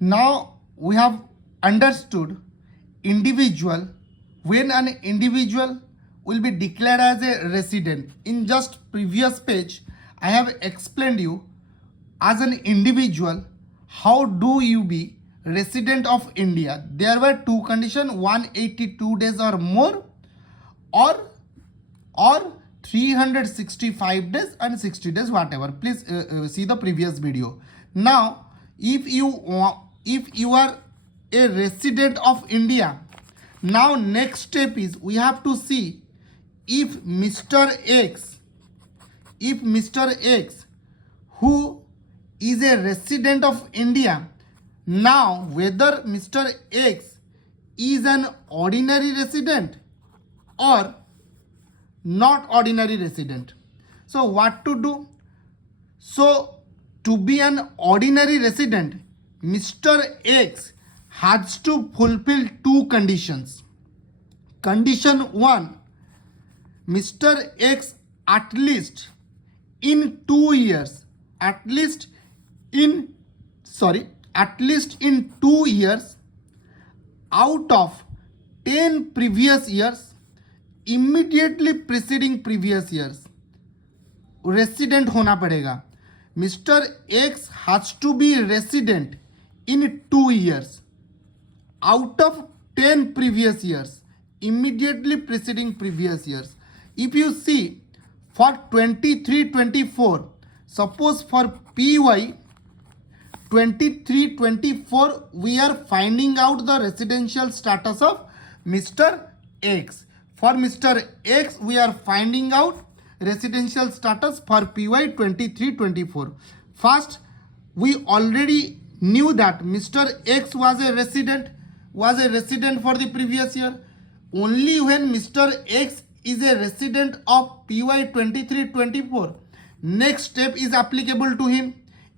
Now we have understood individual, when an individual will be declared as a resident. In just previous page I have explained you as an individual how do you be resident of India. There were two conditions, 182 days or more, or 365 days and 60 days, whatever. Please see the previous video. Now if you are a resident of India, now next step is we have to see if Mr. X who is a resident of India, now whether Mr. X is an ordinary resident or not ordinary resident. So what to do? So to be an ordinary resident, Mr. X has to fulfill two conditions. Condition 1, Mr. X at least in 2 years, at least in 2 years out of 10 previous years, immediately preceding previous years, resident होना पड़ेगा. Mr. X has to be resident in 2 years out of 10 previous years, immediately preceding previous years. If you see for 23-24, suppose for PY 23-24 we are finding out the residential status of Mr. X. For Mr. X we are finding out residential status for PY 23-24. First, we already knew that Mr. X was a resident for the previous year. Only when Mr. X is a resident of PY 23-24, next step is applicable to him.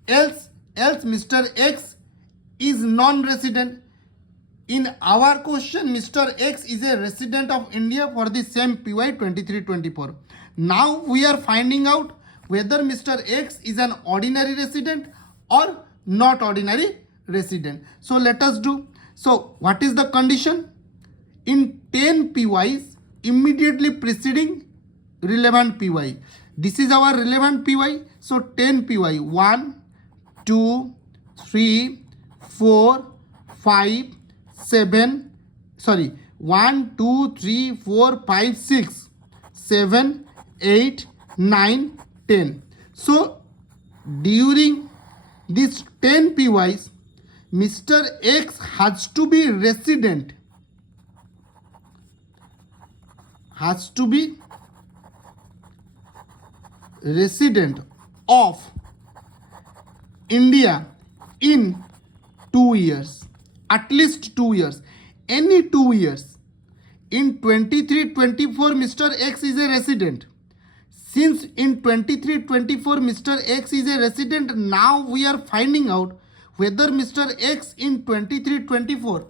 Else Mr. X is non-resident. In our question, Mr. X is a resident of India for the same PY 23-24. Now we are finding out whether Mr. X is an ordinary resident or not ordinary resident. So let us do. So what is the condition? In 10 PYs immediately preceding relevant PY. This is our relevant PY. So 10 PY, 1, 2, 3, 4, 5, 7, 1, 2, 3, 4, 5, 6, 7, 8, 9, 10. So during these 10 PYs, Mr. X has to be resident. Of India in 2 years, at least 2 years, any 2 years. In 23-24 Mr. X is a resident. Since in 23-24 Mr. X is a resident, now we are finding out whether Mr. X in 23-24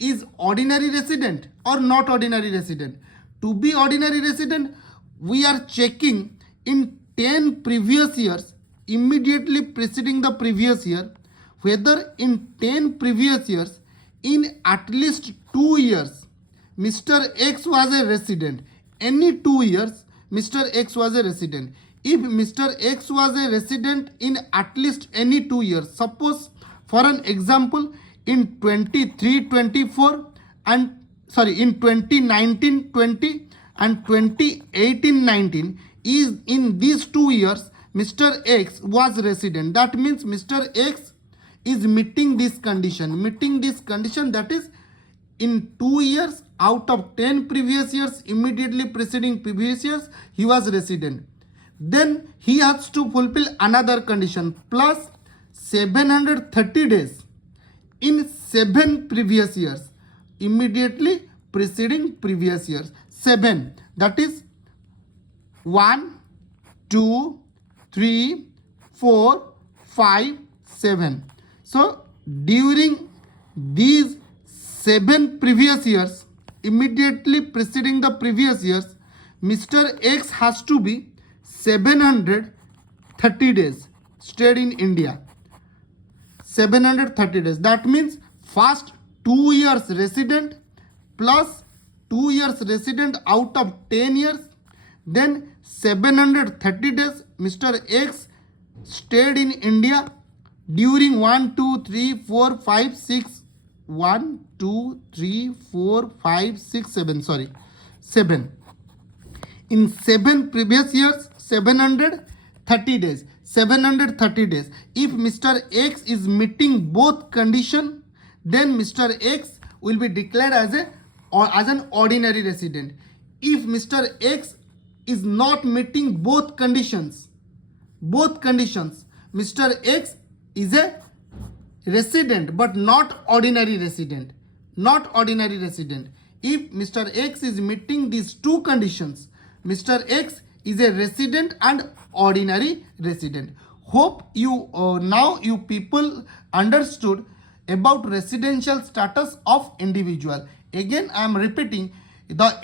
is ordinary resident or not ordinary resident. To be ordinary resident, we are checking in 10 previous years immediately preceding the previous year, whether in 10 previous years in at least 2 years Mr. X was a resident. Any 2 years Mr. X was a resident. If Mr. X was a resident in at least any 2 years, suppose for an example in 23-24 and in 2019-20 and 2018-19, is in these 2 years Mr. X was resident. That means Mr. X is meeting this condition. That is in 2 years out of 10 previous years immediately preceding previous years he was resident. Then he has to fulfill another condition, plus 730 days in 7 previous years immediately preceding previous years. 7, that is 1, 2, 3, 4, 5, 7. So during these 7 previous years immediately preceding the previous years, Mr. X has to be 730 days stayed in India. 730 days. That means first 2 years resident plus 2 years resident out of 10 years. Then 730 days Mr. X stayed in India during 1, 2, 3, 4, 5, 6, 1, 2, 3, 4, 5, 6, 7, sorry, 7. In 7 previous years, 730 days. 730 days. If Mr. X is meeting both condition, then Mr. X will be declared as an ordinary resident. If Mr. X is not meeting both conditions, Mr. X is a resident but not ordinary resident. If Mr. X is meeting these two conditions, Mr. X is a resident and ordinary resident. Hope you now you people understood about residential status of individual. Again I am repeating, the